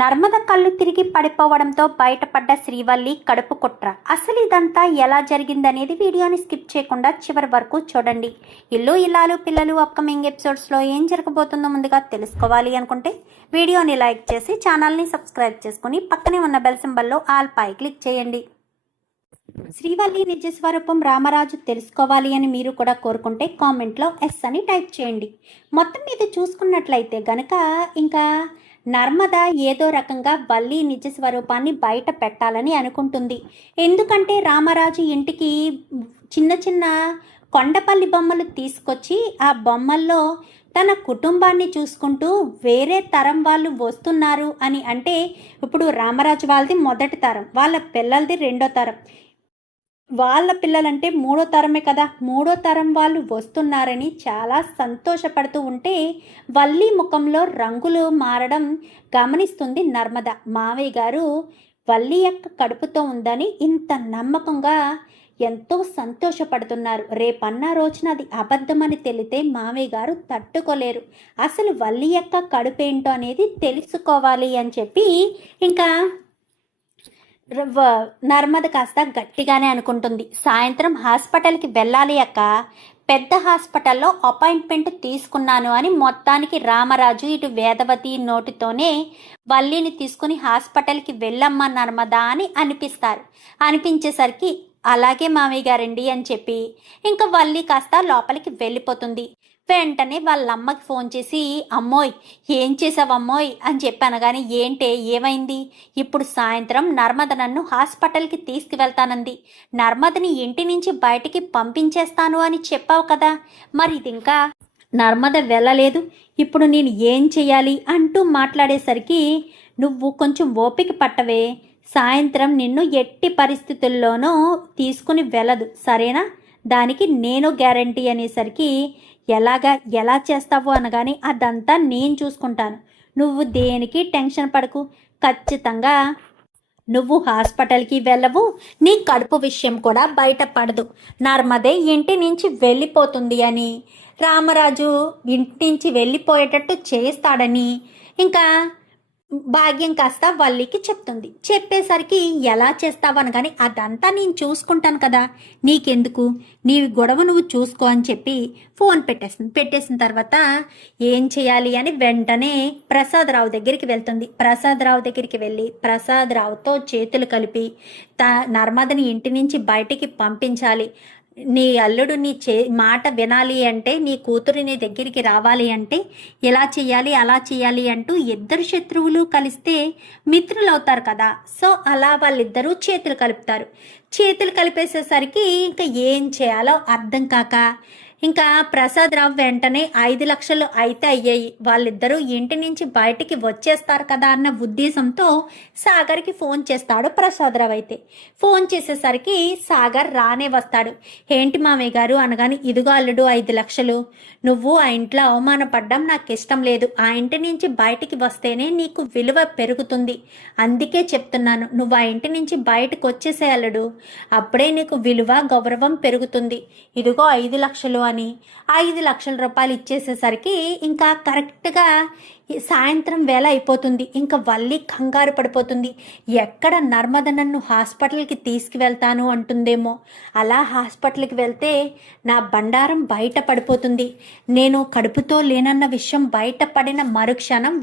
నర్మద కళ్ళు తిరిగి పడిపోవడంతో బయటపడ్డ శ్రీవల్లి కడుపు కుట్ర. అసలు ఇదంతా ఎలా జరిగిందనేది వీడియోని స్కిప్ చేయకుండా చివరి వరకు చూడండి. ఇల్లు ఇల్లాలు పిల్లలు అప్కమింగ్ ఎపిసోడ్స్లో ఏం జరగబోతుందో ముందుగా తెలుసుకోవాలి అనుకుంటే వీడియోని లైక్ చేసి ఛానల్ని సబ్స్క్రైబ్ చేసుకుని పక్కనే ఉన్న బెల్ సింబల్లో ఆల్ పై క్లిక్ చేయండి. శ్రీవల్లి నిజ స్వరూపం రామరాజు తెలుసుకోవాలి అని మీరు కూడా కోరుకుంటే కామెంట్లో ఎస్ అని టైప్ చేయండి. మొత్తం మీద చూసుకున్నట్లయితే గనక ఇంకా నర్మద ఏదో రకంగా వల్లి నిజ స్వరూపాన్ని బయట పెట్టాలని అనుకుంటుంది. ఎందుకంటే రామరాజు ఇంటికి చిన్న చిన్న కొండపల్లి బొమ్మలు తీసుకొచ్చి ఆ బొమ్మల్లో తన కుటుంబాన్ని చూసుకుంటూ వేరే తరం వాళ్ళు వస్తున్నారు అని అంటే ఇప్పుడు రామరాజు వాళ్ళది మొదటి తరం, వాళ్ళ పిల్లలది రెండో తరం, వాళ్ళ పిల్లలంటే మూడో తరమే కదా, మూడో తరం వాళ్ళు వస్తున్నారని చాలా సంతోషపడుతూ ఉంటే వల్లి ముఖంలో రంగులు మారడం గమనిస్తుంది నర్మద. మావయ్య గారు వల్లి యొక్క కడుపుతో ఉందని ఇంత నమ్మకంగా ఎంతో సంతోషపడుతున్నారు. రేపన్న రోజున అది అబద్ధమని తెలితే మావయ్య గారు తట్టుకోలేరు. అసలు వల్లి యొక్క కడుపేంటో అనేది తెలుసుకోవాలి అని చెప్పి ఇంకా నర్మద కాస్త గట్టిగానే అనుకుంటుంది. సాయంత్రం హాస్పిటల్కి వెళ్ళాలి అక్క, పెద్ద హాస్పిటల్లో అపాయింట్మెంట్ తీసుకున్నాను అని మొత్తానికి రామరాజు ఇటు వేదవతి నోటితోనే వల్లిని తీసుకుని హాస్పిటల్కి వెళ్ళమ్మా నర్మదా అని అనిపించేసరికి అలాగే మామయ్య గారండి అని చెప్పి ఇంకా వల్లి కాస్త లోపలికి వెళ్ళిపోతుంది. వెంటనే వాళ్ళ అమ్మకి ఫోన్ చేసి అమ్మోయ్ ఏం చేసావమ్మోయ్ అని చెప్పాను. కానీ ఏంటే ఏమైంది? ఇప్పుడు సాయంత్రం నర్మద నన్ను హాస్పిటల్కి తీసుకువెళ్తానంది. నర్మదని ఇంటి నుంచి బయటికి పంపించేస్తాను అని చెప్పావు కదా, మరి ఇది ఇంకా నర్మద వెళ్ళలేదు, ఇప్పుడు నేను ఏం చెయ్యాలి అంటూ మాట్లాడేసరికి నువ్వు కొంచెం ఓపిక పట్టవే, సాయంత్రం నిన్ను ఎట్టి పరిస్థితుల్లోనూ తీసుకుని వెళ్ళదు సరేనా, దానికి నేను గ్యారంటీ అనేసరికి ఎలా చేస్తావు అనగానే అదంతా నేను చూసుకుంటాను, నువ్వు దేనికి టెన్షన్ పడకు, ఖచ్చితంగా నువ్వు హాస్పిటల్కి వెళ్ళవు, నీ కడుపు విషయం కూడా బయటపడదు, నర్మదే ఇంటి నుంచి వెళ్ళిపోతుంది అని రామరాజు ఇంటి నుంచి వెళ్ళిపోయేటట్టు చేస్తాడని ఇంకా భాగ్యం కాస్త వల్లికి చెప్తుంది. చెప్పేసరికి ఎలా చేస్తావని కానీ అదంతా నేను చూసుకుంటాను కదా, నీకెందుకు, నీ గొడవ నువ్వు చూసుకో అని చెప్పి ఫోన్ పెట్టేసిన తర్వాత ఏం చేయాలి అని వెంటనే ప్రసాదరావు దగ్గరికి వెళ్తుంది. ప్రసాదరావు దగ్గరికి వెళ్ళి ప్రసాదరావుతో చేతులు కలిపి నర్మదని ఇంటి నుంచి బయటికి పంపించాలి, నీ అల్లుడు నీ మాట వినాలి అంటే, నీ కూతురు నీ దగ్గరికి రావాలి అంటే ఎలా చేయాలి అలా చేయాలి అంటూ ఇద్దరు శత్రువులు కలిస్తే మిత్రులు అవుతారు కదా. సో అలా వాళ్ళిద్దరూ చేతులు కలుపుతారు. చేతులు కలిపేసేసరికి ఇంకా ఏం చేయాలో అర్థం కాక ఇంకా ప్రసాదరావు వెంటనే 5 లక్షలు అయితే అయ్యాయి, వాళ్ళిద్దరూ ఇంటి నుంచి బయటికి వచ్చేస్తారు కదా అన్న ఉద్దేశంతో సాగర్కి ఫోన్ చేస్తాడు ప్రసాదరావు. అయితే ఫోన్ చేసేసరికి సాగర్ రానే వస్తాడు. ఏంటి మామయ్య గారు అనగానే ఇదిగో అల్లుడు 5 లక్షలు, నువ్వు ఆ ఇంట్లో అవమానపడ్డం నాకు ఇష్టం లేదు, ఆ ఇంటి నుంచి బయటికి వస్తేనే నీకు విలువ పెరుగుతుంది, అందుకే చెప్తున్నాను, నువ్వు ఆ ఇంటి నుంచి బయటకు వచ్చేసే అల్లుడు, అప్పుడే నీకు విలువ గౌరవం పెరుగుతుంది, ఇదిగో 5 లక్షలు అని 5 లక్షల రూపాయలు ఇచ్చేసేసరికి ఇంకా కరెక్ట్గా సాయంత్రం వేళ అయిపోతుంది. ఇంకా వల్లి కంగారు పడిపోతుంది, ఎక్కడ నర్మద నన్ను హాస్పిటల్కి తీసుకువెళ్తాను అంటుందేమో, అలా హాస్పిటల్కి వెళ్తే నా బండారం బయట పడిపోతుంది, నేను కడుపుతో లేనన్న విషయం బయటపడిన మరుక్షణం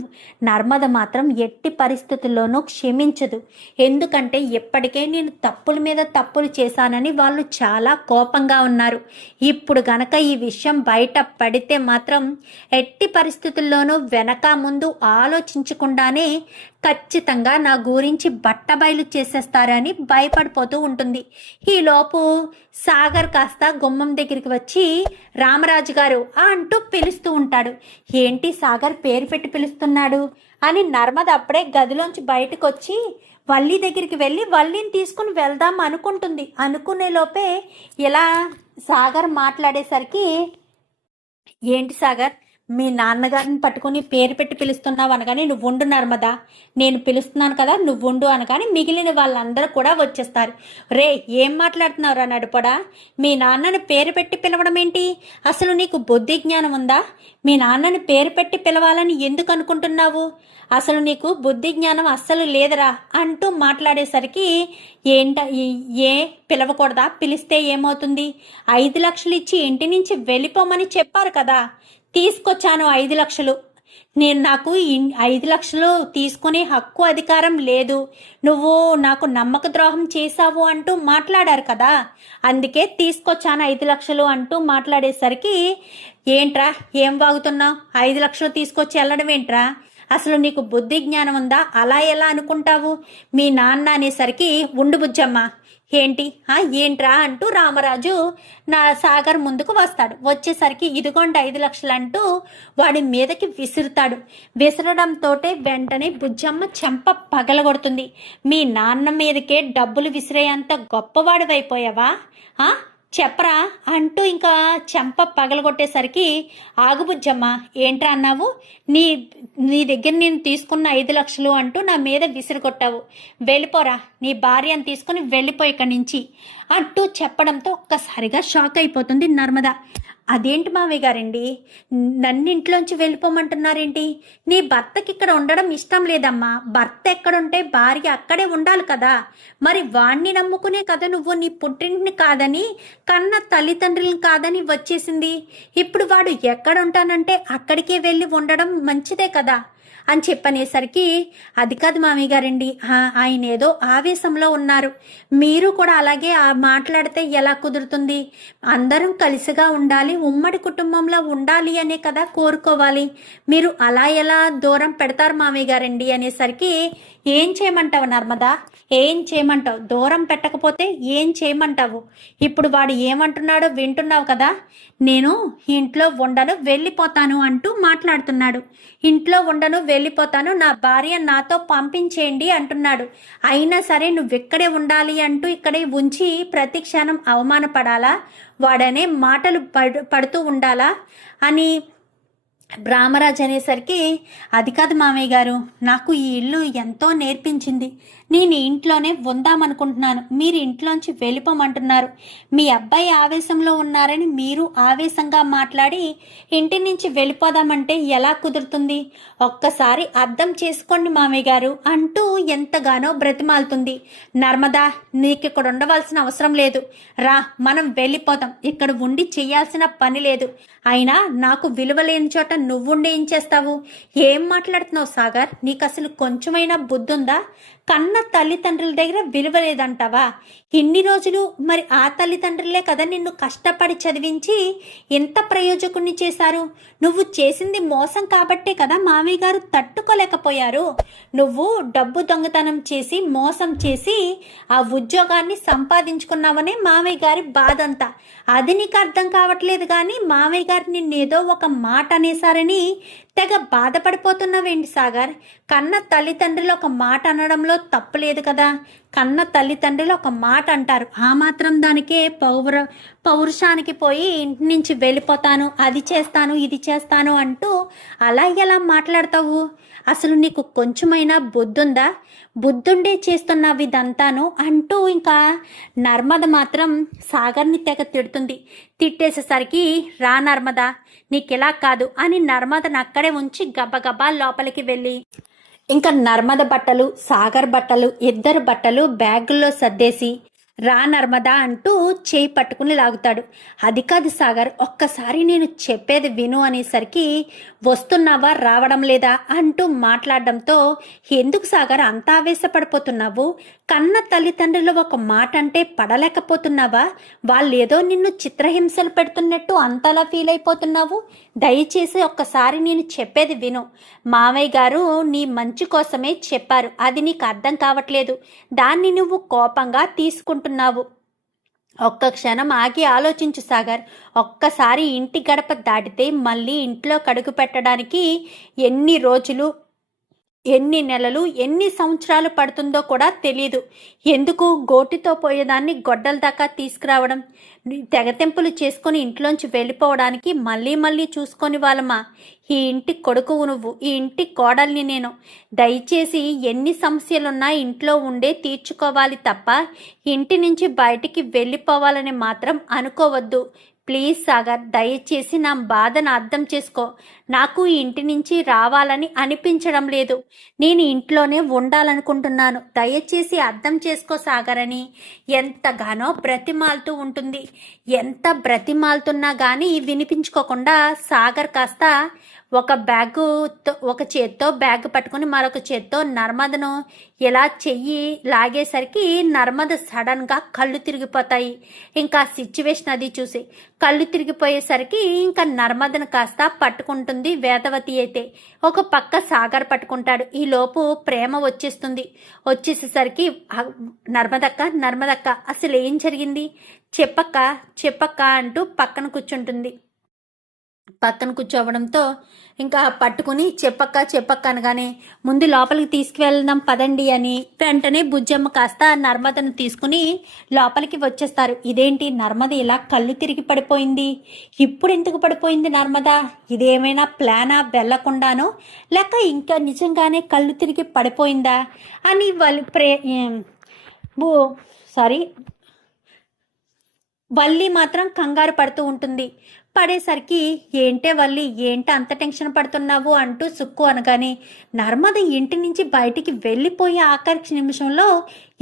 నర్మద మాత్రం ఎట్టి పరిస్థితుల్లోనూ క్షమించదు, ఎందుకంటే ఇప్పటికే నేను తప్పుల మీద తప్పులు చేశానని వాళ్ళు చాలా కోపంగా ఉన్నారు. ఇప్పుడు గనక ఈ విషయం బయట పడితే మాత్రం ఎట్టి పరిస్థితుల్లోనూ వెనక ముందు ఆలోచించకుండానే ఖచ్చితంగా నా గురించి బట్టబయలు చేసేస్తారని భయపడిపోతూ ఉంటుంది. ఈలోపు సాగర్ కాస్త గుమ్మం దగ్గరికి వచ్చి రామరాజు గారు అంటూ పిలుస్తూ ఉంటాడు. ఏంటి సాగర్ పేరు పెట్టి పిలుస్తున్నాడు అని నర్మద అప్పుడే గదిలోంచి బయటకు వచ్చి వల్లి దగ్గరికి వెళ్ళి వల్లిని తీసుకుని వెళ్దాం అనుకుంటుంది. అనుకునే లోపే ఇలా సాగర్ మాట్లాడేసరికి ఏంటి సాగర్, మీ నాన్నగారిని పట్టుకుని పేరు పెట్టి పిలుస్తున్నావు అనగానే నువ్వు ఉండు నర్మదా, నేను పిలుస్తున్నాను కదా నువ్వు ఉండు అనగానే మిగిలిన వాళ్ళందరూ కూడా వచ్చేస్తారు. రే ఏం మాట్లాడుతున్నావురా నడుపడా, మీ నాన్నని పేరు పెట్టి పిలవడం ఏంటి? అసలు నీకు బుద్ధి జ్ఞానం ఉందా? మీ నాన్నని పేరు పెట్టి పిలవాలని ఎందుకు అనుకుంటున్నావు? అసలు నీకు బుద్ధి జ్ఞానం అస్సలు లేదురా అంటూ మాట్లాడేసరికి ఏ పిలవకూడదా? పిలిస్తే ఏమవుతుంది? 5 లక్షలు ఇచ్చి ఇంటి నుంచి వెళ్ళిపోమని చెప్పారు కదా, తీసుకొచ్చాను 5 లక్షలు. నాకు 5 లక్షలు తీసుకునే హక్కు అధికారం లేదు, నువ్వు నాకు నమ్మక ద్రోహం చేశావు అంటూ మాట్లాడారు కదా, అందుకే తీసుకొచ్చాను 5 లక్షలు అంటూ మాట్లాడేసరికి ఏంట్రా ఏం వాగుతున్నావు? 5 లక్షలు తీసుకొచ్చి వెళ్ళడం ఏంట్రా? అసలు నీకు బుద్ధి జ్ఞానం ఉందా? అలా ఎలా అనుకుంటావు? మీ నాన్న అనేసరికి ఉండు బుజ్జమ్మ, ఏంట్రా అంటూ రామరాజు సాగర్ ముందుకు వస్తాడు. వచ్చేసరికి ఇదిగోండి 5 లక్షలు అంటూ వాడి మీదకి విసురుతాడు. విసరడంతో వెంటనే బుజ్జమ్మ చెంప పగలగొడుతుంది. మీ నాన్న మీదకే డబ్బులు విసిరేంత గొప్పవాడివైపోయావా? చెప్పరా అంటూ ఇంకా చెంప పగలగొట్టేసరికి ఆగు బుజ్జమ్మ, ఏంట్రా అన్నావు? నీ దగ్గర నేను తీసుకున్న 5 లక్షలు అంటూ నా మీద విసిరికొట్టావు, వెళ్ళిపోరా, నీ భార్యను తీసుకుని వెళ్ళిపో ఇక్కడి నుంచి అంటూ చెప్పడంతో ఒక్కసారిగా షాక్ అయిపోతుంది నర్మద. అదేంటి మావయ్య గారండి, నన్ను ఇంట్లోంచి వెళ్ళిపోమంటున్నారేంటి? నీ భర్తకి ఇక్కడ ఉండడం ఇష్టం లేదమ్మా. భర్త ఎక్కడుంటే భార్య అక్కడే ఉండాలి కదా. మరి వాణ్ణి నమ్ముకునే కదా నువ్వు నీ పుట్టింటిని కాదని, కన్న తల్లిదండ్రులను కాదని వచ్చేసింది. ఇప్పుడు వాడు ఎక్కడుంటానంటే అక్కడికే వెళ్ళి ఉండడం మంచిదే కదా అని చెప్పనేసరికి అది కాదు మామయ్య గారండి, ఆయన ఏదో ఆవేశంలో ఉన్నారు, మీరు కూడా అలాగే మాట్లాడితే ఎలా కుదురుతుంది? అందరం కలిసిగా ఉండాలి, ఉమ్మడి కుటుంబంలో ఉండాలి అనే కదా కోరుకోవాలి. మీరు అలా ఎలా దూరం పెడతారు మామయ్య గారండి అనేసరికి ఏం చేయమంటావు నర్మదా, ఏం చేయమంటావు? దూరం పెట్టకపోతే ఏం చేయమంటావు? ఇప్పుడు వాడు ఏమంటున్నాడో వింటున్నావు కదా, నేను ఇంట్లో ఉండను వెళ్ళిపోతాను అంటూ మాట్లాడుతున్నాడు. ఇంట్లో ఉండను వెళ్ళిపోతాను, నా భార్య నాతో పంపించేయండి అంటున్నాడు. అయినా సరే నువ్వు ఇక్కడే ఉండాలి అంటూ ఇక్కడే ఉంచి ప్రతి క్షణం అవమానపడాలా? వాడనే మాటలు పడుతూ ఉండాలా అని రామరాజు అనేసరికి అది కాదు మామయ్య గారు, నాకు ఈ ఇల్లు ఎంతో నేర్పించింది, నేను ఇంట్లోనే ఉందామనుకుంటున్నాను, మీరు ఇంట్లోంచి వెళ్ళిపోమంటున్నారు. మీ అబ్బాయి ఆవేశంలో ఉన్నారని మీరు ఆవేశంగా మాట్లాడి ఇంటి నుంచి వెళ్ళిపోదామంటే ఎలా కుదురుతుంది? ఒక్కసారి అర్థం చేసుకోండి మామయ్య గారు అంటూ ఎంతగానో బ్రతిమాలుతుంది. నర్మదా, నీకు ఇక్కడ ఉండవలసిన అవసరం లేదు, రా మనం వెళ్ళిపోతాం, ఇక్కడ ఉండి చేయాల్సిన పని లేదు. అయినా నాకు విలువ లేని చోట నువ్వుండి ఏం చేస్తావు? ఏం మాట్లాడుతున్నావు సాగర్, నీకు అసలు కొంచెమైనా బుద్ధి ఉందా? కన్న తల్లిదండ్రుల దగ్గర విలువ లేదంటావా? ఇన్ని రోజులు మరి ఆ తల్లిదండ్రులే కదా నిన్ను కష్టపడి చదివించి ఎంత ప్రయోజకుణ్ణి చేశారు. నువ్వు చేసింది మోసం కాబట్టే కదా మామయ్య గారు తట్టుకోలేకపోయారు. నువ్వు డబ్బు దొంగతనం చేసి మోసం చేసి ఆ ఉద్యోగాన్ని సంపాదించుకున్నావనే మామయ్య గారి బాధంతా. అది నీకు అర్థం కావట్లేదు కానీ మామయ్య గారు నిన్నేదో ఒక మాట అనేసారని తెగ బాధపడిపోతున్నావేంటి సాగర్? కన్న తల్లిదండ్రులు ఒక మాట అనడంలో తప్పు లేదు కదా. కన్న తల్లిదండ్రులు ఒక మాట అంటారు, ఆ మాత్రం దానికే పౌరుషానికి పోయి ఇంటి నుంచి వెళ్ళిపోతాను, అది చేస్తాను ఇది చేస్తాను అంటూ అలా ఎలా మాట్లాడతావు? అసలు నీకు కొంచెమైనా బుద్ధుందా? బుద్ధుండే చేస్తున్నావు ఇదంతాను అంటూ ఇంకా నర్మద మాత్రం సాగర్ని తెగ తిడుతుంది. తిట్టేసేసరికి రా నర్మద, నీకెలా కాదు అని నర్మదను అక్కడే ఉంచి గబగబా లోపలికి వెళ్ళి ఇంకా నర్మద బట్టలు సాగర్ బట్టలు ఇద్దరు బట్టలు బ్యాగుల్లో సర్దేసి రా నర్మదా అంటూ చేయి పట్టుకుని లాగుతాడు. అది కాదు సాగర్, ఒక్కసారి నేను చెప్పేది విను అనేసరికి వస్తున్నావా రావడం లేదా అంటూ మాట్లాడడంతో ఎందుకు సాగర్ అంత ఆవేశపడిపోతున్నావు? కన్న తల్లిదండ్రులు ఒక మాట అంటే పడలేకపోతున్నావా? వాళ్ళేదో నిన్ను చిత్రహింసలు పెడుతున్నట్టు అంతలా ఫీల్ అయిపోతున్నావు? దయచేసి ఒక్కసారి నేను చెప్పేది విను. మావయ్య గారు నీ మంచి కోసమే చెప్పారు, అది నీకు అర్థం కావట్లేదు, దాన్ని నువ్వు కోపంగా తీసుకుంటున్నావు. ఒక్క క్షణం ఆగి ఆలోచించు సాగర్. ఒక్కసారి ఇంటి గడప దాటితే మళ్ళీ ఇంట్లో కడుగు పెట్టడానికి ఎన్ని రోజులు, ఎన్ని నెలలు, ఎన్ని సంవత్సరాలు పడుతుందో కూడా తెలియదు. ఎందుకు గోటితో పోయేదాన్ని గొడ్డల దాకా తీసుకురావడం? తెగతెంపులు చేసుకొని ఇంట్లోంచి వెళ్ళిపోవడానికి మళ్ళీ మళ్ళీ చూసుకొని వాళ్ళమా? ఈ ఇంటి కొడుకువు నువ్వు, ఈ ఇంటి కోడల్ని నేను. దయచేసి ఎన్ని సమస్యలున్నా ఇంట్లో ఉండే తీర్చుకోవాలి తప్ప ఇంటి నుంచి బయటికి వెళ్ళిపోవాలని మాత్రం అనుకోవద్దు. ప్లీజ్ సాగర్, దయచేసి నా బాధను అర్థం చేసుకో. నాకు ఈ ఇంటి నుంచి రావాలని అనిపించడం లేదు. నేను ఇంట్లోనే ఉండాలనుకుంటున్నాను. దయచేసి అర్థం చేసుకో సాగర్ అని ఎంతగానో బ్రతిమాలుతూ ఉంటుంది. ఎంత బ్రతిమాలుతున్నా కానీ వినిపించుకోకుండా సాగర్ కాస్త ఒక చేత్తో బ్యాగ్ పట్టుకుని మరొక చేత్తో నర్మదను ఇలా చెయ్యి లాగేసరికి నర్మద సడన్గా కళ్ళు తిరిగిపోతాయి. ఇంకా సిచ్యువేషన్ అది చూసి కళ్ళు తిరిగిపోయేసరికి ఇంకా నర్మదను కాస్త పట్టుకుంటుంది వేదవతి. అయితే ఒక పక్క సాగర్ పట్టుకుంటాడు. ఈ లోపు ప్రేమ వచ్చేసేసరికి నర్మదక్క అసలు ఏం జరిగింది చెప్పక్క అంటూ పక్కన కూర్చోవడంతో ఇంకా పట్టుకుని చెప్పక్క అనగానే ముందు లోపలికి తీసుకువెళ్దాం పదండి అని వెంటనే బుజ్జమ్మ కాస్త నర్మదను తీసుకుని లోపలికి వచ్చేస్తారు. ఇదేంటి నర్మద ఇలా కళ్ళు తిరిగి పడిపోయింది? ఇప్పుడు ఎందుకు పడిపోయింది నర్మద? ఇదేమైనా ప్లానా వెళ్లకుండానో లేక ఇంకా నిజంగానే కళ్ళు తిరిగి పడిపోయిందా అని వల్లి మాత్రం కంగారు పడుతూ ఉంటుంది. పడేసరికి ఏంట అంత టెన్షన్ పడుతున్నావు అంటూ సుక్కు అనగానే నర్మద ఇంటి నుంచి బయటికి వెళ్ళిపోయే ఆఖరి నిమిషంలో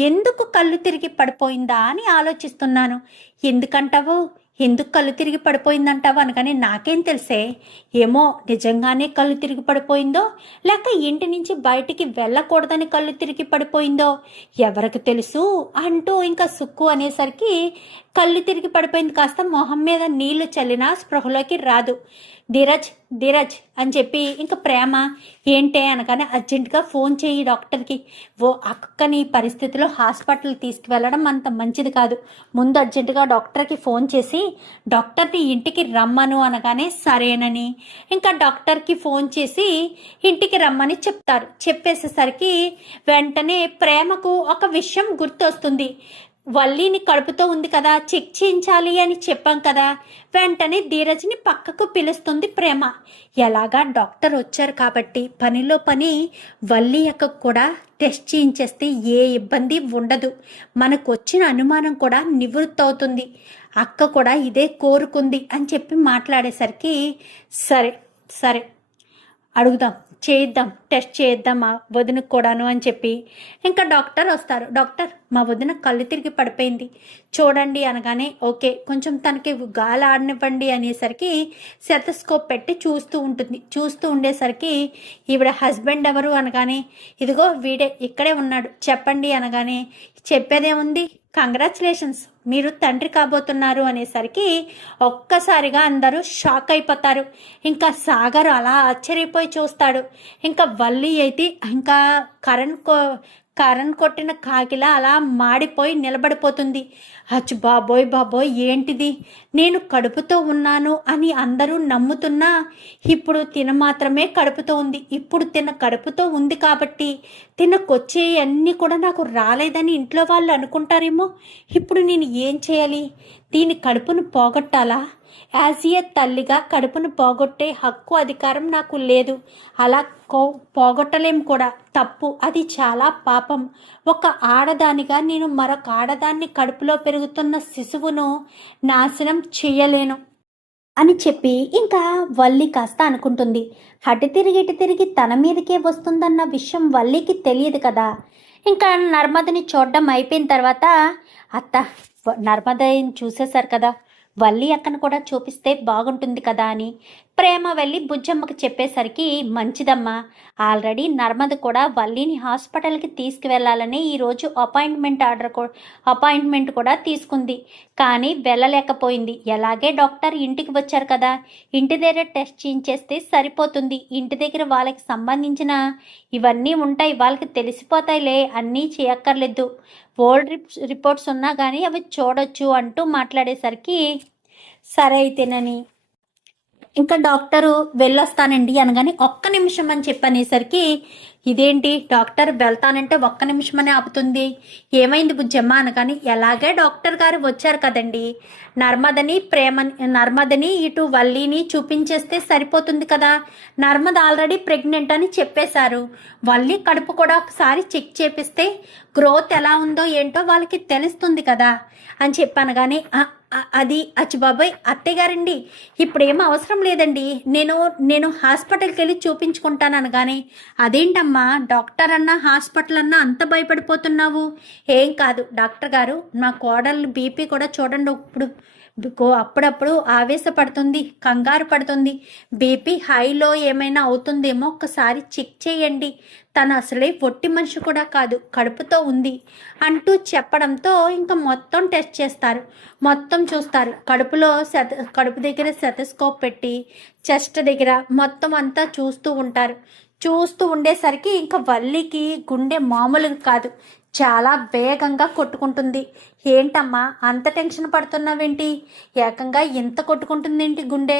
ఎందుకు కళ్ళు తిరిగి పడిపోయిందా అని ఆలోచిస్తున్నాను. ఎందుకు కళ్ళు తిరిగి పడిపోయిందంటావు అనగానే నాకేం తెలిసే, ఏమో నిజంగానే కళ్ళు తిరిగి పడిపోయిందో లేక ఇంటి నుంచి బయటికి వెళ్ళకూడదని కళ్ళు తిరిగి పడిపోయిందో ఎవరికి తెలుసు అంటూ ఇంకా సుక్కు అనేసరికి కళ్ళు తిరిగి పడిపోయింది కాస్త మొహం మీద నీళ్లు చల్లినా స్పృహలోకి రాదు. ధీరజ్ అని చెప్పి ఇంకా ప్రేమ ఏంటే అనగానే అర్జెంటుగా ఫోన్ చేయి డాక్టర్కి. అక్కని పరిస్థితిలో హాస్పిటల్ తీసుకువెళ్ళడం అంత మంచిది కాదు. ముందు అర్జెంటుగా డాక్టర్కి ఫోన్ చేసి డాక్టర్ని ఇంటికి రమ్మను అనగానే సరేనని ఇంకా డాక్టర్కి ఫోన్ చేసి ఇంటికి రమ్మని చెప్తారు. చెప్పేసేసరికి వెంటనే ప్రేమకు ఒక విషయం గుర్తొస్తుంది. వల్లిని కడుపుతో ఉంది కదా, చెక్ చేయించాలి అని చెప్పాం కదా. వెంటనే ధీరజ్ని పక్కకు పిలుస్తుంది ప్రేమ. ఎలాగా డాక్టర్ వచ్చారు కాబట్టి పనిలో పని వల్లి అక్కకు కూడా టెస్ట్ చేయించేస్తే ఏ ఇబ్బంది ఉండదు. మనకు వచ్చిన అనుమానం కూడా నివృత్తి అవుతుంది. అక్క కూడా ఇదే కోరుకుంది అని చెప్పి మాట్లాడేసరికి సరే అడుగుదాం, టెస్ట్ చేద్దాం మా వదినకు కూడాను అని చెప్పి ఇంకా డాక్టర్ వస్తారు. డాక్టర్, మా వదిన కళ్ళు తిరిగి పడిపోయింది చూడండి అనగానే ఓకే కొంచెం తనకి గాలి ఆడనివ్వండి అనేసరికి సెటస్కోప్ పెట్టి చూస్తూ ఉండేసరికి ఈవిడ హస్బెండ్ ఎవరు అనగానే ఇదిగో వీడే ఇక్కడే ఉన్నాడు చెప్పండి అనగానే చెప్పేదేముంది, కంగ్రాచులేషన్స్ మీరు తండ్రి కాబోతున్నారు అనేసరికి ఒక్కసారిగా అందరూ షాక్ అయిపోతారు. ఇంకా సాగర్ అలా ఆశ్చర్యపోయి చూస్తాడు. ఇంకా వల్లి అయితే ఇంకా కరణ్ కొట్టిన కాకిలా అలా మాడిపోయి నిలబడిపోతుంది. అచ్చు బాబోయ్ ఏంటిది, నేను కడుపుతో ఉన్నాను అని అందరూ నమ్ముతున్నా ఇప్పుడు తిన మాత్రమే కడుపుతో ఉంది. ఇప్పుడు తిన కడుపుతో ఉంది కాబట్టి తినకొచ్చే అన్నీ కూడా నాకు రాలేదని ఇంట్లో వాళ్ళు అనుకుంటారేమో. ఇప్పుడు నేను ఏం చేయాలి? దీని కడుపును పోగొట్టాలా? యాజ్ ఏ తల్లిగా కడుపును పోగొట్టే హక్కు అధికారం నాకు లేదు. అలా పోగొట్టలేం కూడా, తప్పు, అది చాలా పాపం. ఒక ఆడదానిగా నేను మరొక ఆడదాన్ని కడుపులో పెరుగుతున్న శిశువును నాశనం చేయలేను అని చెప్పి ఇంకా వల్లి కాస్త అనుకుంటుంది. ఇటు తిరిగి తన మీదకే వస్తుందన్న విషయం వల్లికి తెలియదు కదా. ఇంకా నర్మదని చూడడం అయిపోయిన తర్వాత నర్మదని చూసేశారు కదా, వల్లి అక్కను కూడా చూపిస్తే బాగుంటుంది కదా అని ప్రేమ వెళ్ళి బుజ్జమ్మకి చెప్పేసరికి మంచిదమ్మా, ఆల్రెడీ నర్మద కూడా వల్లిని హాస్పిటల్కి తీసుకువెళ్ళాలని ఈరోజు అపాయింట్మెంట్ కూడా తీసుకుంది. కానీ వెళ్ళలేకపోయింది. ఎలాగే డాక్టర్ ఇంటికి వచ్చారు కదా, ఇంటి దగ్గర టెస్ట్ చేయించేస్తే సరిపోతుంది. ఇంటి దగ్గర వాళ్ళకి సంబంధించిన ఇవన్నీ ఉంటాయి, వాళ్ళకి తెలిసిపోతాయిలే, అన్నీ చేయక్కర్లేదు, ఓల్డ్ రిపోర్ట్స్ ఉన్నా కానీ అవి చూడొచ్చు అంటూ మాట్లాడేసరికి సరే అయితేనని ఇంకా డాక్టరు వెళ్ళొస్తానండి అనగానే ఒక్క నిమిషం అని చెప్పనేసరికి ఇదేంటి డాక్టర్ వెళ్తానంటే ఒక్క నిమిషమనే ఆపుతుంది, ఏమైంది బుజ్జమ్మ అనగాని, ఎలాగే డాక్టర్ గారు వచ్చారు కదండి, నర్మదని ఇటు వల్లిని చూపించేస్తే సరిపోతుంది కదా, నర్మద ఆల్రెడీ ప్రెగ్నెంట్ అని చెప్పేశారు, వల్లి కడుపు కూడా ఒకసారి చెక్ చేపిస్తే గ్రోత్ ఎలా ఉందో ఏంటో వాళ్ళకి తెలుస్తుంది కదా అని చెప్పాను. కానీ అది అచ్చిబాబాయ్ అత్తయ్య గారండి, ఇప్పుడేం అవసరం లేదండి, నేను హాస్పిటల్కి వెళ్ళి చూపించుకుంటాను అనగానే, అదేంటమ్మా డాక్టర్ అన్నా హాస్పిటల్ అన్నా అంత భయపడిపోతున్నావు? ఏం కాదు డాక్టర్ గారు, నా కోడలు బీపీ కూడా చూడండి ఇప్పుడు అప్పుడప్పుడు ఆవేశపడుతుంది, కంగారు పడుతుంది, బీపీ హైలో ఏమైనా అవుతుందేమో ఒక్కసారి చెక్ చేయండి, తను అసలే పొట్టి మనిషి కూడా కాదు, కడుపుతో ఉంది అంటూ చెప్పడంతో ఇంకా మొత్తం టెస్ట్ చేస్తారు, మొత్తం చూస్తారు, కడుపు దగ్గర సెటస్కోప్ పెట్టి చెస్ట్ దగ్గర మొత్తం అంతా చూస్తూ ఉంటారు. చూస్తూ ఉండేసరికి ఇంకా వల్లికి గుండె మామూలుగా కాదు, చాలా వేగంగా కొట్టుకుంటుంది. ఏంటమ్మా అంత టెన్షన్ పడుతున్నావేంటి, ఏకంగా ఎంత కొట్టుకుంటుందేంటి గుండె?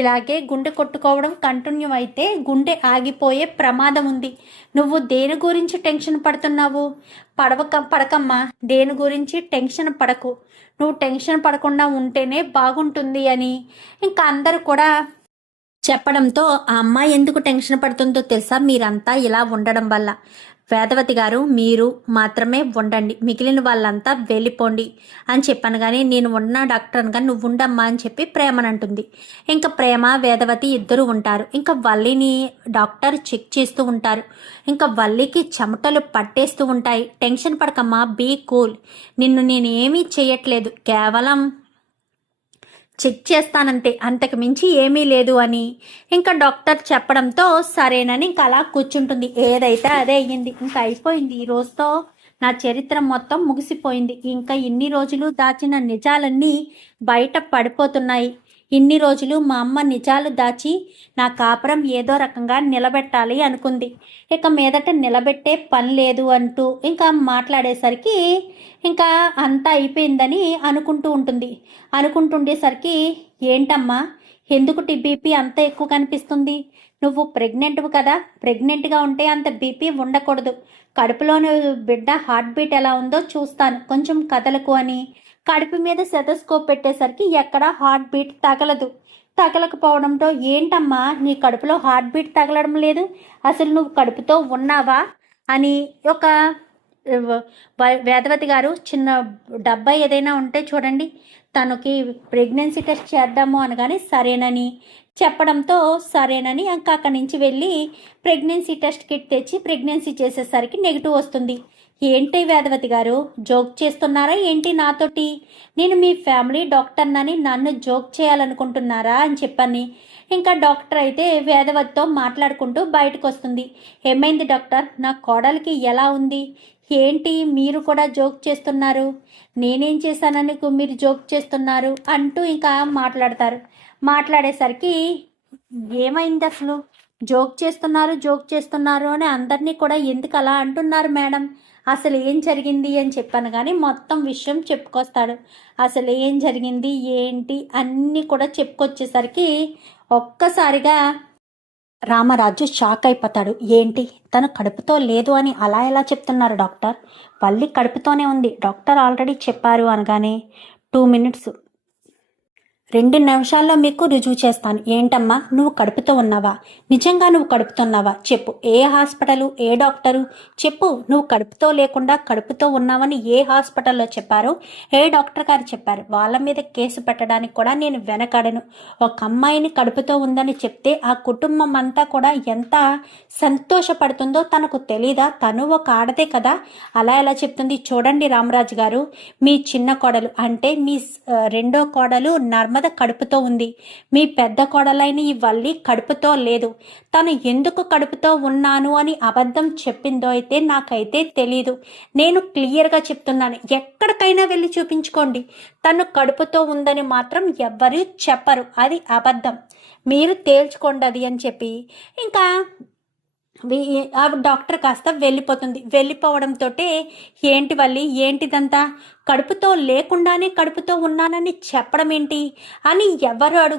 ఇలాగే గుండె కొట్టుకోవడం కంటిన్యూ అయితే గుండె ఆగిపోయే ప్రమాదం ఉంది. నువ్వు దేని గురించి టెన్షన్ పడుతున్నావు? పడకమ్మా, దేని గురించి టెన్షన్ పడకు, నువ్వు టెన్షన్ పడకుండా ఉంటేనే బాగుంటుంది అని ఇంకా అందరూ కూడా చెప్పడంతో, ఆ అమ్మాయి ఎందుకు టెన్షన్ పడుతుందో తెలుసా? మీరంతా ఇలా ఉండడం వల్ల. వేదవతి గారు మీరు మాత్రమే ఉండండి, మిగిలిన వాళ్ళంతా వెళ్ళిపోండి అని చెప్పాను. కానీ నేను ఉన్నా డాక్టర్ అనగా నువ్వు ఉండమ్మా అని చెప్పి ప్రేమనంటుంది. ఇంకా ప్రేమ వేదవతి ఇద్దరు ఉంటారు. ఇంకా వల్లిని డాక్టర్ చెక్ చేస్తూ ఉంటారు. ఇంకా వల్లికి చెమటలు పట్టేస్తూ ఉంటాయి. టెన్షన్ పడకమ్మా, బీ కూల్, నిన్ను నేనేమీ చేయట్లేదు, కేవలం చెక్ చేస్తానంతే, అంతకు మించి ఏమీ లేదు అని ఇంకా డాక్టర్ చెప్పడంతో సరేనని ఇంకా అలా కూర్చుంటుంది. ఏదైతే అదే అయ్యింది, ఇంకా అయిపోయింది, ఈ రోజుతో నా చరిత్ర మొత్తం ముగిసిపోయింది. ఇంకా ఇన్ని రోజులు దాచిన నిజాలన్నీ బయట పడిపోతున్నాయి. ఇన్ని రోజులు మా అమ్మ నిజాలు దాచి నా కాపురం ఏదో రకంగా నిలబెట్టాలి అనుకుంది, ఇక మీదట నిలబెట్టే పని లేదు అంటూ ఇంకా మాట్లాడేసరికి ఇంకా అంతా అయిపోయిందని అనుకుంటుండేసరికి, ఏంటమ్మా ఎందుకు బీపీ అంత ఎక్కువ కనిపిస్తుంది? నువ్వు ప్రెగ్నెంట్వు కదా, ప్రెగ్నెంట్గా ఉంటే అంత బీపీ ఉండకూడదు, కడుపులోని బిడ్డ హార్ట్ బీట్ ఎలా ఉందో చూస్తాను, కొంచెం కదలకు అని కడుపు మీద సెటస్కోప్ పెట్టేసరికి ఎక్కడా హార్ట్ బీట్ తగలకపోవడంతో, ఏంటమ్మా నీ కడుపులో హార్ట్ బీట్ తగలడం లేదు, అసలు నువ్వు కడుపుతో ఉన్నావా అని ఒక వేదవతి గారు చిన్న డబ్బా ఏదైనా ఉంటే చూడండి, తనకి ప్రెగ్నెన్సీ టెస్ట్ చేద్దాము అనగానే సరేనని చెప్పడంతో సరేనని ఇంకా అక్కడి నుంచి వెళ్ళి ప్రెగ్నెన్సీ టెస్ట్ కిట్ తెచ్చి ప్రెగ్నెన్సీ చేసేసరికి నెగిటివ్ వస్తుంది. ఏంటి వేదవతి గారు జోక్ చేస్తున్నారా ఏంటి నాతోటి? నేను మీ ఫ్యామిలీ డాక్టర్నని నన్ను జోక్ చేయాలనుకుంటున్నారా అని చెప్పని ఇంకా డాక్టర్ అయితే వేదవతితో మాట్లాడుకుంటూ బయటకు వస్తుంది. ఏమైంది డాక్టర్, నా కోడలికి ఎలా ఉంది? ఏంటి మీరు కూడా జోక్ చేస్తున్నారు? నేనేం చేశానని మీరు జోక్ చేస్తున్నారు అంటూ ఇంకా మాట్లాడేసరికి ఏమైంది అసలు, జోక్ చేస్తున్నారు అని అందరినీ కూడా ఎందుకు అలా అంటున్నారు మేడం, అసలు ఏం జరిగింది అని చెప్పాను. కానీ మొత్తం విషయం చెప్పుకొస్తాడు. అసలు ఏం జరిగింది ఏంటి అన్నీ కూడా చెప్పుకొచ్చేసరికి ఒక్కసారిగా రామరాజు షాక్ అయిపోతాడు. ఏంటి తను కడుపుతో లేదు అని అలా ఎలా చెప్తున్నారు డాక్టర్? వల్లి కడుపుతోనే ఉంది, డాక్టర్ ఆల్రెడీ చెప్పారు అనగానే 2 minutes 2 నిమిషాల్లో మీకు రుజువు చేస్తాను. ఏంటమ్మా నువ్వు కడుపుతో ఉన్నావా? నిజంగా నువ్వు కడుపుతున్నావా? చెప్పు, ఏ హాస్పిటలు, ఏ డాక్టరు చెప్పు. నువ్వు కడుపుతో లేకుండా కడుపుతో ఉన్నావని ఏ హాస్పిటల్లో చెప్పారు, ఏ డాక్టర్ గారు చెప్పారు? వాళ్ళ మీద కేసు పెట్టడానికి కూడా నేను వెనకాడను. ఒక అమ్మాయిని కడుపుతో ఉందని చెప్తే ఆ కుటుంబం అంతా కూడా ఎంత సంతోషపడుతుందో తనకు తెలీదా? తను ఒక ఆడదే కదా, అలా ఎలా చెప్తుంది? చూడండి రామరాజు గారు, మీ చిన్న కోడలు అంటే మీ రెండో కోడలు నర్మద కడుపుతో ఉంది, మీ పెద్ద కోడలైన ఈ వల్లి కడుపుతో లేదు. తను ఎందుకు కడుపుతో ఉన్నాను అని అబద్ధం చెప్పిందో అయితే నాకైతే తెలీదు. నేను క్లియర్గా చెప్తున్నాను, ఎక్కడికైనా వెళ్ళి చూపించుకోండి, తను కడుపుతో ఉందని మాత్రం ఎవ్వరూ చెప్పరు, అది అబద్ధం, మీరు తేల్చుకోండి అది అని చెప్పి ఇంకా ఆ డాక్టర్ కాస్త వెళ్ళిపోతుంది. వెళ్ళిపోవడంతో ఏంటి వల్లి, ఏంటిదంతా, కడుపుతో లేకుండానే కడుపుతో ఉన్నానని చెప్పడం ఏంటి అని ఎవరు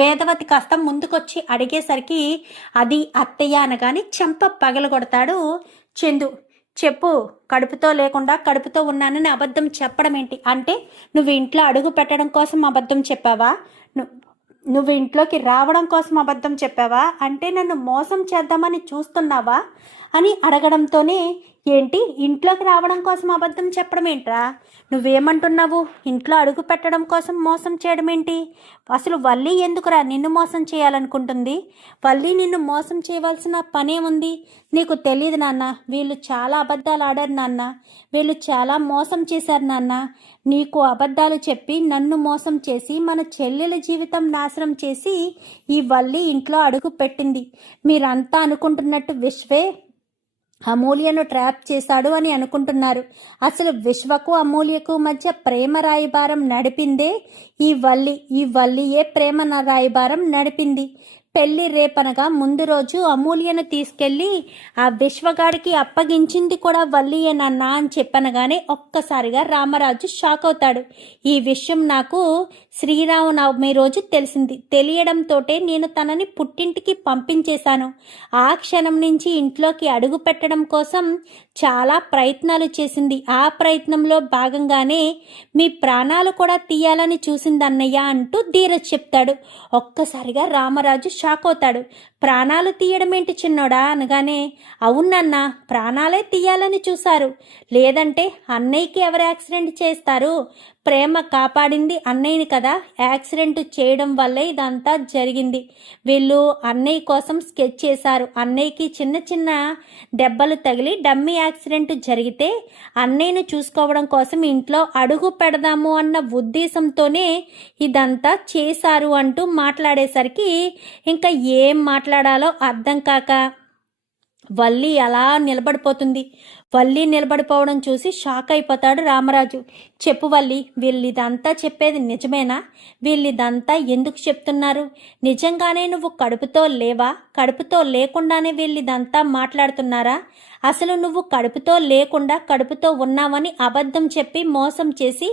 వేదవతి కాస్త ముందుకొచ్చి అడిగేసరికి అది అత్తయ్య అనగానే చెంప పగలగొడతాడు చందు. చెప్పు, కడుపుతో లేకుండా కడుపుతో ఉన్నానని అబద్ధం చెప్పడం ఏంటి? అంటే నువ్వు ఇంట్లో అడుగు పెట్టడం కోసం అబద్ధం చెప్పావా? నువ్వు ఇంట్లోకి రావడం కోసం అబద్ధం చెప్పావా? అంటే నన్ను మోసం చేద్దామని చూస్తున్నావా అని అడగడంతోనే, ఏంటి ఇంట్లోకి రావడం కోసం అబద్ధం చెప్పడం ఏంట్రా? నువ్వేమంటున్నావు? ఇంట్లో అడుగు పెట్టడం కోసం మోసం చేయడం ఏంటి? అసలు వల్లి ఎందుకురా నిన్ను మోసం చేయాలనుకుంటుంది? వల్లి నిన్ను మోసం చేయవలసిన పనే ఉంది. నీకు తెలియదు నాన్న, వీళ్ళు చాలా అబద్ధాలు ఆడారు నాన్న, వీళ్ళు చాలా మోసం చేశారు నాన్న. నీకు అబద్ధాలు చెప్పి నన్ను మోసం చేసి మన చెల్లెల జీవితం నాశనం చేసి ఈ వల్లి ఇంట్లో అడుగు పెట్టింది. మీరంతా అనుకుంటున్నట్టు విశ్వే అమూల్యను ట్రాప్ చేశాడు అని అనుకుంటున్నారు. అసలు విశ్వకు అమూల్యకు మధ్య ప్రేమ రాయబారం నడిపిందే ఈ వల్లియే ప్రేమ రాయబారం నడిపింది. పెళ్లి రేపనగా ముందు రోజు అమూల్యను తీసుకెళ్లి ఆ విశ్వగాడికి అప్పగించింది కూడా వల్లియేనన్నా అని చెప్పనగానే ఒక్కసారిగా రామరాజు షాక్ అవుతాడు. ఈ విషయం నాకు శ్రీరామనవమి రోజు తెలిసింది. తెలియడంతోటే నేను తనని పుట్టింటికి పంపించేశాను. ఆ క్షణం నుంచి ఇంట్లోకి అడుగు పెట్టడం కోసం చాలా ప్రయత్నాలు చేసింది. ఆ ప్రయత్నంలో భాగంగానే మీ ప్రాణాలు కూడా తీయాలని చూసింది అన్నయ్య అంటూ ధీరజ్ చెప్తాడు. ఒక్కసారిగా రామరాజు షాక్ అవుతాడు. ప్రాణాలు తీయడం ఏంటి చిన్నోడా అనగానే, అవునన్న, ప్రాణాలే తీయాలని చూశారు. లేదంటే అన్నయ్యకి ఎవరు యాక్సిడెంట్ చేస్తారు? ప్రేమ కాపాడింది అన్నయ్యని కదా, యాక్సిడెంట్ చేయడం వల్లే ఇదంతా జరిగింది. వీళ్ళు అన్నయ్య కోసం స్కెచ్ చేశారు. అన్నయ్యకి చిన్న చిన్న దెబ్బలు తగిలి డమ్మీ యాక్సిడెంట్ జరిగితే అన్నయ్యను చూసుకోవడం కోసం ఇంట్లో అడుగు పెడదాము అన్న ఉద్దేశంతోనే ఇదంతా చేశారు అంటూ మాట్లాడేసరికి ఇంకా ఏం మాట్లాడాలో అర్థం కాక వల్లి అలా నిలబడిపోతుంది. వల్లి నిలబడిపోవడం చూసి షాక్ అయిపోతాడు రామరాజు. చెప్పు వల్లి, వీళ్ళిదంతా చెప్పేది నిజమేనా? వీళ్ళిదంతా ఎందుకు చెప్తున్నారు? నిజంగానే నువ్వు కడుపుతో లేవా? కడుపుతో లేకుండానే వీళ్ళిదంతా మాట్లాడుతున్నారా? అసలు నువ్వు కడుపుతో లేకుండా కడుపుతో ఉన్నావని అబద్ధం చెప్పి మోసం చేసి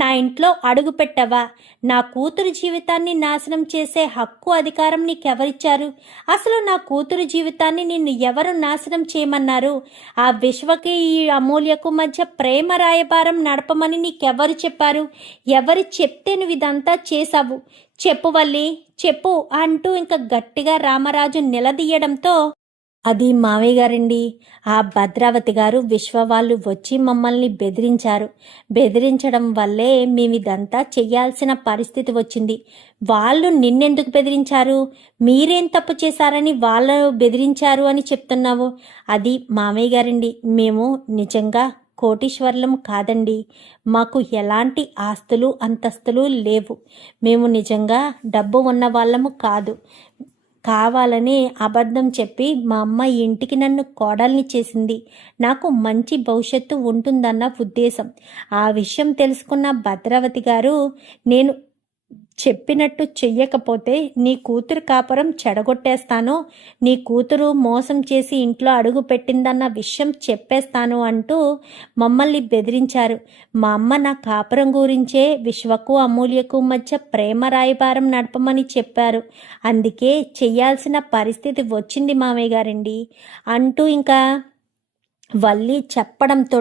నా ఇంట్లో అడుగు పెట్టవా? నా కూతురు జీవితాన్ని నాశనం చేసే హక్కు అధికారం నీకెవరిచ్చారు? అసలు నా కూతురు జీవితాన్ని నిన్ను ఎవరు నాశనం చేయమన్నారు? ఆ విశ్వకి ఈ అమూల్యకు మధ్య ప్రేమ రాయబారం నడపమని నీకెవరు చెప్పారు? ఎవరు చెప్తే నువ్వు ఇదంతా చేశావు? చెప్పు వల్లి, చెప్పు అంటూ ఇంకా గట్టిగా రామరాజు నిలదీయడంతో, అది మావయ్య గారండి, ఆ భద్రావతి గారు విశ్వ వాళ్ళు వచ్చి మమ్మల్ని బెదిరించారు. బెదిరించడం వల్లే మేము ఇదంతా చెయ్యాల్సిన పరిస్థితి వచ్చింది. వాళ్ళు నిన్నెందుకు బెదిరించారు? మీరేం తప్పు చేశారని వాళ్ళు బెదిరించారు అని చెప్తున్నావు? అది మావయ్య గారండి, మేము నిజంగా కోటీశ్వర్లం కాదండి. మాకు ఎలాంటి ఆస్తులు అంతస్తులు లేవు. మేము నిజంగా డబ్బు ఉన్న వాళ్ళము కాదు. కావాలని అబద్ధం చెప్పి మా అమ్మ ఇంటికి నన్ను కోడల్ని చేసింది. నాకు మంచి భవిష్యత్తు ఉంటుందన్న ఉద్దేశం. ఆ విషయం తెలుసుకున్న భద్రావతి గారు, నేను చెప్పినట్టు చెయ్యకపోతే నీ కూతురు కాపురం చెడగొట్టేస్తాను, నీ కూతురు మోసం చేసి ఇంట్లో అడుగు పెట్టిందన్న విషయం చెప్పేస్తాను అంటూ మమ్మల్ని బెదిరించారు. మా అమ్మ నా కాపురం గురించే విశ్వకు అమూల్యకు మధ్య ప్రేమ రాయబారం నడపమని చెప్పారు. అందుకే చెయ్యాల్సిన పరిస్థితి వచ్చింది మామయ్య గారండి అంటూ ఇంకా వల్లి చెప్పడంతో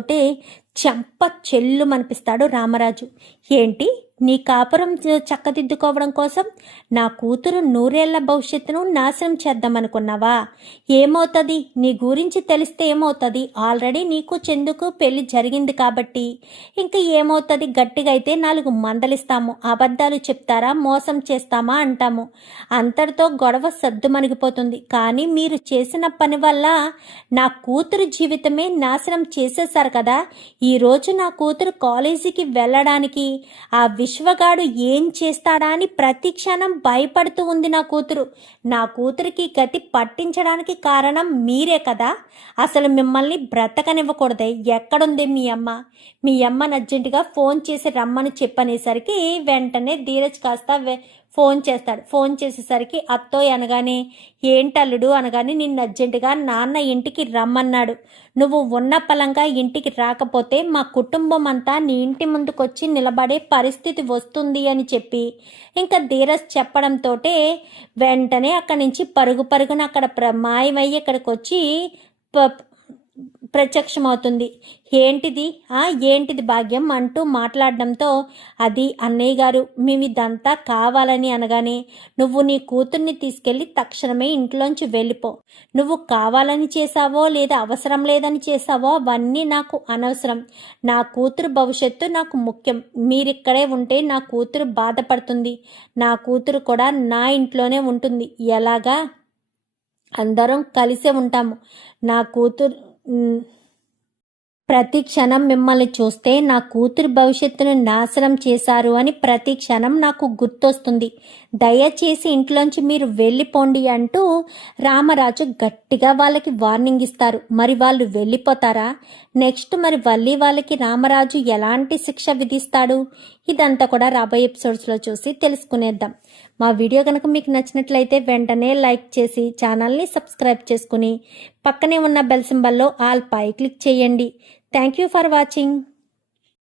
చెంప చెల్లు మనిపిస్తాడు రామరాజు. ఏంటి, నీ కాపురం చక్కదిద్దుకోవడం కోసం నా కూతురు నూరేళ్ల భవిష్యత్తును నాశనం చేద్దామనుకున్నావా? ఏమవుతుంది? నీ గురించి తెలిస్తే ఏమవుతుంది? ఆల్రెడీ నీకు చందుకు పెళ్లి జరిగింది కాబట్టి ఇంకా ఏమవుతుంది? గట్టిగా అయితే 4 మందలిస్తాము. అబద్ధాలు చెప్తారా, మోసం చేస్తామా అంటాము. అంతటితో గొడవ సద్దుమణిగిపోతుంది. కానీ మీరు చేసిన పని వల్ల నా కూతురు జీవితమే నాశనం చేసేశారు కదా. ఈరోజు నా కూతురు కాలేజీకి వెళ్ళడానికి ఆ విశ్వగాడు ఏం చేస్తాడా అని ప్రతి క్షణం భయపడుతూ ఉంది నా కూతురికి గతి పట్టించడానికి కారణం మీరే కదా. అసలు మిమ్మల్ని బ్రతకనివ్వకూడదే. ఎక్కడుంది మీ అమ్మ? మీ అమ్మని అర్జెంటుగా ఫోన్ చేసి రమ్మని చెప్పనేసరికి వెంటనే ధీరజ్ కాస్త ఫోన్ చేస్తాడు. ఫోన్ చేసేసరికి అత్తోయ్ అనగానే, ఏంటల్లుడు అనగానే, నిన్ను అర్జెంటుగా నాన్న ఇంటికి రమ్మన్నాడు, నువ్వు ఉన్న పలంగా ఇంటికి రాకపోతే మా కుటుంబం అంతా నీ ఇంటి ముందుకొచ్చి నిలబడే పరిస్థితి వస్తుంది అని చెప్పి ఇంకా ధీరజ్ చెప్పడంతో వెంటనే అక్కడి నుంచి పరుగు పరుగున అక్కడ మాయమయ్యి ఇక్కడికి వచ్చి ప్రత్యక్షమవుతుంది. ఏంటిది భాగ్యం అంటూ మాట్లాడడంతో, అది అన్నయ్య గారు మేము ఇదంతా కావాలని అనగానే, నువ్వు నీ కూతుర్ని తీసుకెళ్ళి తక్షణమే ఇంట్లోంచి వెళ్ళిపో. నువ్వు కావాలని చేసావో లేదా అవసరం లేదని చేసావో అవన్నీ నాకు అనవసరం. నా కూతురు భవిష్యత్తు నాకు ముఖ్యం. మీరిక్కడే ఉంటే నా కూతురు బాధపడుతుంది. నా కూతురు కూడా నా ఇంట్లోనే ఉంటుంది. ఎలాగా అందరం కలిసే ఉంటాము. నా కూతురు ప్రతి క్షణం మిమ్మల్ని చూస్తే నా కూతురి భవిష్యత్తును నాశనం చేశారు అని ప్రతి క్షణం నాకు గుర్తొస్తుంది. దయచేసి ఇంట్లోంచి మీరు వెళ్ళిపోండి అంటూ రామరాజు గట్టిగా వాళ్ళకి వార్నింగ్ ఇస్తారు. మరి వాళ్ళు వెళ్ళిపోతారా? నెక్స్ట్ మరి వల్లి వాళ్ళకి రామరాజు ఎలాంటి శిక్ష విధిస్తాడు? ఇదంతా కూడా రాబోయే ఎపిసోడ్స్లో చూసి తెలుసుకునేద్దాం. మా వీడియో కనుక మీకు నచ్చినట్లయితే వెంటనే లైక్ చేసి ఛానల్ని సబ్స్క్రైబ్ చేసుకుని పక్కనే ఉన్న బెల్ సింబల్లో ఆల్ పై క్లిక్ చేయండి. Thank you for watching.